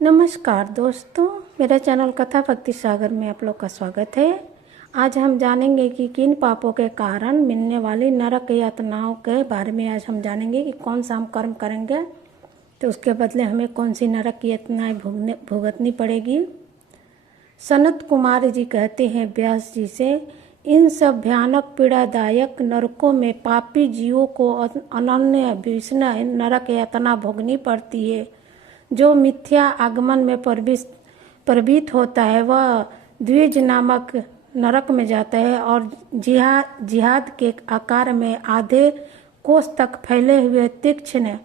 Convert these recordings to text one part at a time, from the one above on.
नमस्कार दोस्तों, मेरे चैनल कथा भक्ति सागर में आप लोग का स्वागत है। आज हम जानेंगे कि किन पापों के कारण मिलने वाली नरक यातनाओं के बारे में। आज हम जानेंगे कि कौन सा हम कर्म करेंगे तो उसके बदले हमें कौन सी नरक यातनाएं भुगतनी पड़ेगी। सनत कुमार जी कहते हैं व्यास जी से, इन सब भयानक पीड़ादायक नरकों में पापी जीवों को अनन्य विष्णु नरक यातना भोगनी पड़ती है। जो मिथ्या आगमन में प्रवृत्त होता है वह द्विज नामक नरक में जाता है और जिहाद के आकार में आधे कोस तक फैले हुए तीक्ष्ण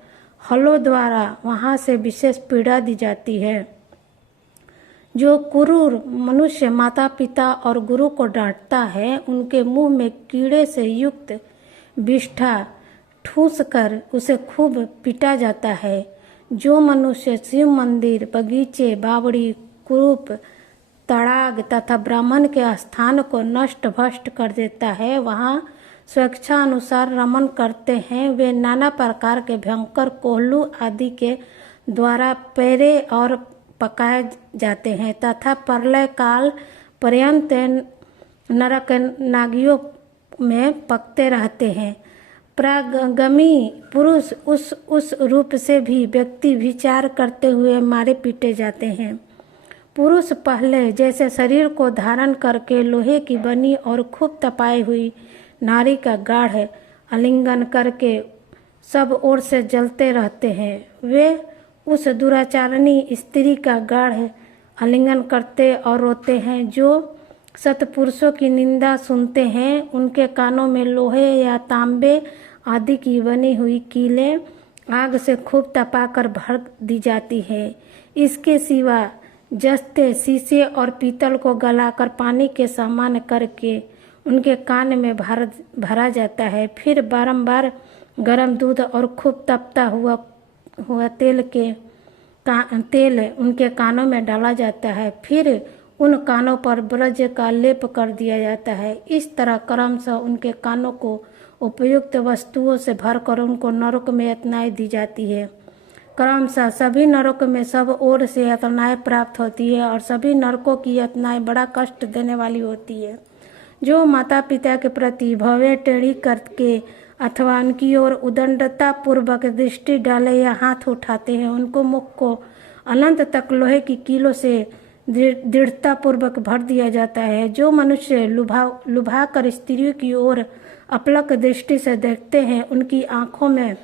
हलों द्वारा वहां से विशेष पीड़ा दी जाती है। जो क्रूर मनुष्य माता पिता और गुरु को डांटता है उनके मुंह में कीड़े से युक्त विष्ठा ठूस कर उसे खूब पीटा जाता है। जो मनुष्य शिव मंदिर, बगीचे, बावड़ी, कूप, तड़ाग तथा ब्राह्मण के स्थान को नष्ट भ्रष्ट कर देता है, वहाँ स्वेच्छानुसार रमन करते हैं, वे नाना प्रकार के भयंकर कोल्हू आदि के द्वारा पैरे और पकाए जाते हैं तथा प्रलय काल पर्यंत नरक नागियों में पकते रहते हैं। प्रागमी पुरुष उस रूप से भी व्यक्ति विचार करते हुए मारे पीटे जाते हैं। पुरुष पहले जैसे शरीर को धारण करके लोहे की बनी और खूब तपाई हुई नारी का गाढ़ आलिंगन करके सब ओर से जलते रहते हैं। वे उस दुराचारणी स्त्री का गाढ़ आलिंगन करते और रोते हैं। जो सत्पुरुषों की निंदा सुनते हैं उनके कानों में लोहे या तांबे आदि की बनी हुई कीलें आग से खूब तपाकर भर दी जाती है। इसके सिवा जस्ते, शीशे और पीतल को गलाकर पानी के समान करके उनके कान में भरा जाता है। फिर बारंबार गर्म दूध और खूब तपता हुआ तेल उनके कानों में डाला जाता है। फिर उन कानों पर ब्रज का लेप कर दिया जाता है। इस तरह क्रमशः उनके कानों को उपयुक्त वस्तुओं से भरकर उनको नरक में यातनाएं दी जाती है। क्रमशः सभी नरक में सब ओर से यातनाएं प्राप्त होती है और सभी नरकों की यातनाएं बड़ा कष्ट देने वाली होती है। जो माता पिता के प्रति भव्य टेढ़ी करके अथवा उनकी ओर उदंडता पूर्वक दृष्टि डाले या हाथ उठाते हैं, उनको मुख को अनंत तक लोहे की कीलों से दृढ़ता पूर्वक भर दिया जाता है। जो मनुष्य लुभा कर स्त्रियों की ओर अपलक दृष्टि से देखते हैं उनकी आंखों में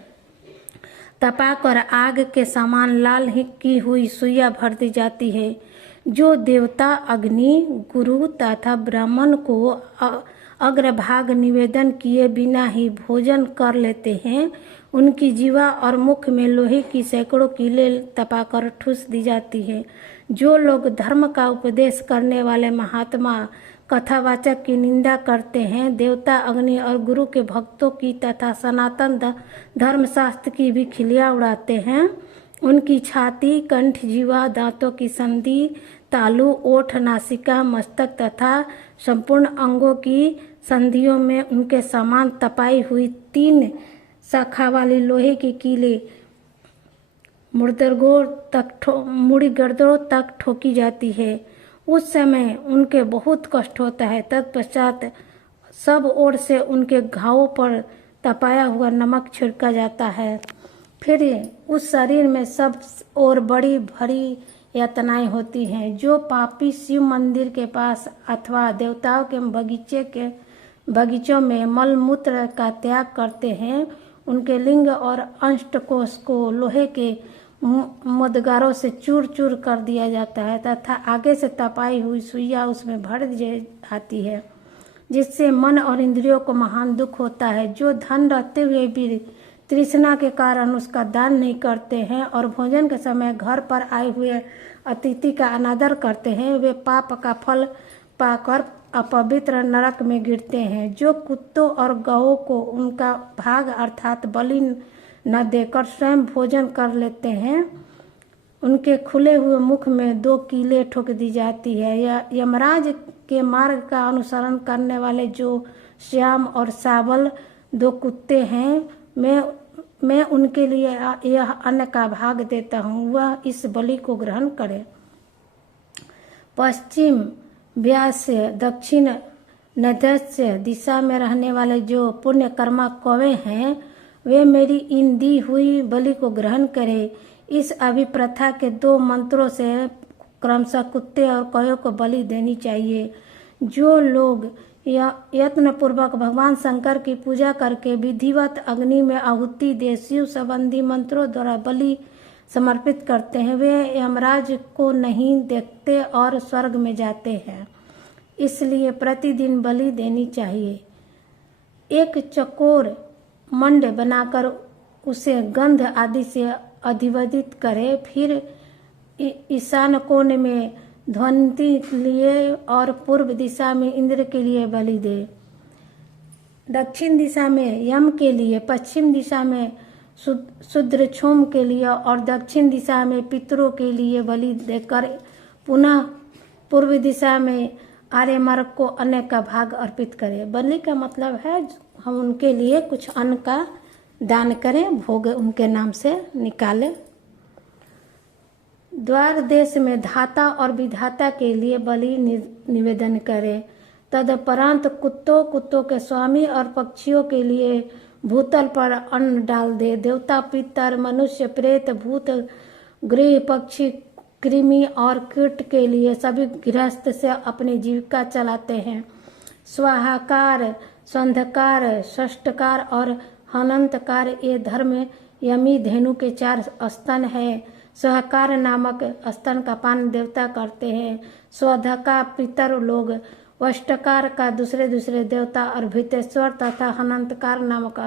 तपाकर आग के समान लाल की हुई सुइयां भर दी जाती है। जो देवता, अग्नि, गुरु तथा ब्राह्मण को अग्रभाग निवेदन किए बिना ही भोजन कर लेते हैं उनकी जीवा और मुख में लोहे की सैकड़ों कीलें तपाकर ठूस दी जाती है। जो लोग धर्म का उपदेश करने वाले महात्मा कथावाचक की निंदा करते हैं, देवता, अग्नि और गुरु के भक्तों की तथा सनातन धर्मशास्त्र की भी खिल्लियाँ उड़ाते हैं, उनकी छाती, कंठ, जीवा, दांतों की संधि, तालू, ओठ, नासिका, मस्तक तथा संपूर्ण अंगों की संधियों में उनके समान तपाई हुई 3 शाखा वाली लोहे की कीलें मुड़ी गर्दों तक ठोकी जाती है। उस समय उनके बहुत कष्ट होता है। तत्पश्चात सब ओर से उनके घावों पर तपाया हुआ नमक छिड़का जाता है। फिर उस शरीर में सब और बड़ी भरी यातनाएं होती हैं। जो पापी शिव मंदिर के पास अथवा देवताओं के बगीचों में मल मूत्र का त्याग करते हैं, उनके लिंग और अंष्टकोश को लोहे के मुद्गारों से चूर चूर कर दिया जाता है तथा आगे से तपाई हुई सुइयां उसमें भर दी जाती है, जिससे मन और इंद्रियों को महान दुख होता है। जो धन रहते हुए भी तृष्णा के कारण उसका दान नहीं करते हैं और भोजन के समय घर पर आए हुए अतिथि का अनादर करते हैं, वे पाप का फल पाकर अपवित्र नरक में गिरते हैं। जो कुत्तों और गौओं को उनका भाग अर्थात बलि न देकर स्वयं भोजन कर लेते हैं, उनके खुले हुए मुख में 2 कीलें ठोक दी जाती है। यमराज के मार्ग का अनुसरण करने वाले जो श्याम और साबल 2 कुत्ते हैं, मैं उनके लिए यह अन्न का भाग देता हूँ, वह इस बलि को ग्रहण करे। पश्चिम व्यास से दक्षिण नैऋत्य दिशा में रहने वाले जो पुण्य कर्मा कौवे हैं, वे मेरी इन दी हुई बलि को ग्रहण करें। इस अभिप्रथा के 2 मंत्रों से क्रमशः कुत्ते और कौवे को बलि देनी चाहिए। जो लोग यत्न पूर्वक भगवान शंकर की पूजा करके विधिवत अग्नि में आहुति दे शिव संबंधी मंत्रों द्वारा बलि समर्पित करते हैं, वे यमराज को नहीं देखते और स्वर्ग में जाते हैं। इसलिए प्रतिदिन बलि देनी चाहिए। एक चकोर मंड बनाकर उसे गंध आदि से अधिवदित करे, फिर ईशान कोण में ध्वनि लिए और पूर्व दिशा में इंद्र के लिए बलि दे, दक्षिण दिशा में यम के लिए, पश्चिम दिशा में शूद्रछोम के लिए और दक्षिण दिशा में पितरों के लिए बलि देकर पुनः पूर्व दिशा में आर्यमार्ग को अन्न का भाग अर्पित करें। बलि का मतलब है हम उनके लिए कुछ अन्न का दान करें, भोग उनके नाम से निकालें। द्वार देश में धाता और विधाता के लिए बलि निवेदन करें। तदुपरांत कुत्तों के स्वामी और पक्षियों के लिए भूतल पर अन्न डाल दे। देवता, पितर, मनुष्य, प्रेत, भूत, गृह पक्षी, कृमि और कीट के लिए सभी गृहस्थ से अपनी जीविका चलाते हैं। स्वाहाकार, संध्याकार, षष्ठकार और हनंतकार ये धर्म यमी धेनु के 4 स्तन है। सहकार नामक स्तन का पान देवता करते हैं। स्वधका पितर लोग, वष्टकार का दूसरे देवता और भितेश्वर तथा हनंतकार नामक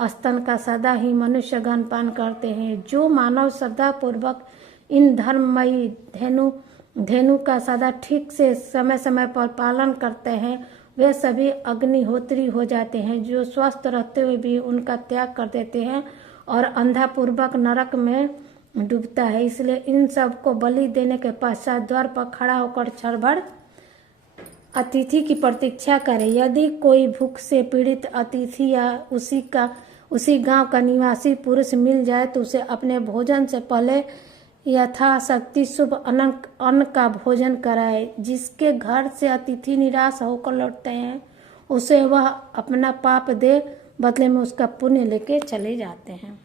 स्तन का सदा ही मनुष्यगण पान करते हैं। जो मानव श्रद्धा पूर्वक इन धर्ममयी धेनु का सदा ठीक से समय समय पर पालन करते हैं, वे सभी अग्निहोत्री हो जाते हैं। जो स्वस्थ रहते हुए भी उनका त्याग कर देते हैं और अंधा पूर्वक नरक में डूबता है। इसलिए इन सब को बलि देने के पश्चात द्वार पर खड़ा होकर क्षणभर अतिथि की प्रतीक्षा करे। यदि कोई भूख से पीड़ित अतिथि या उसी गांव का निवासी पुरुष मिल जाए तो उसे अपने भोजन से पहले यथाशक्ति शुभ अन्न का भोजन कराए। जिसके घर से अतिथि निराश होकर लौटते हैं, उसे वह अपना पाप दे बदले में उसका पुण्य लेके चले जाते हैं।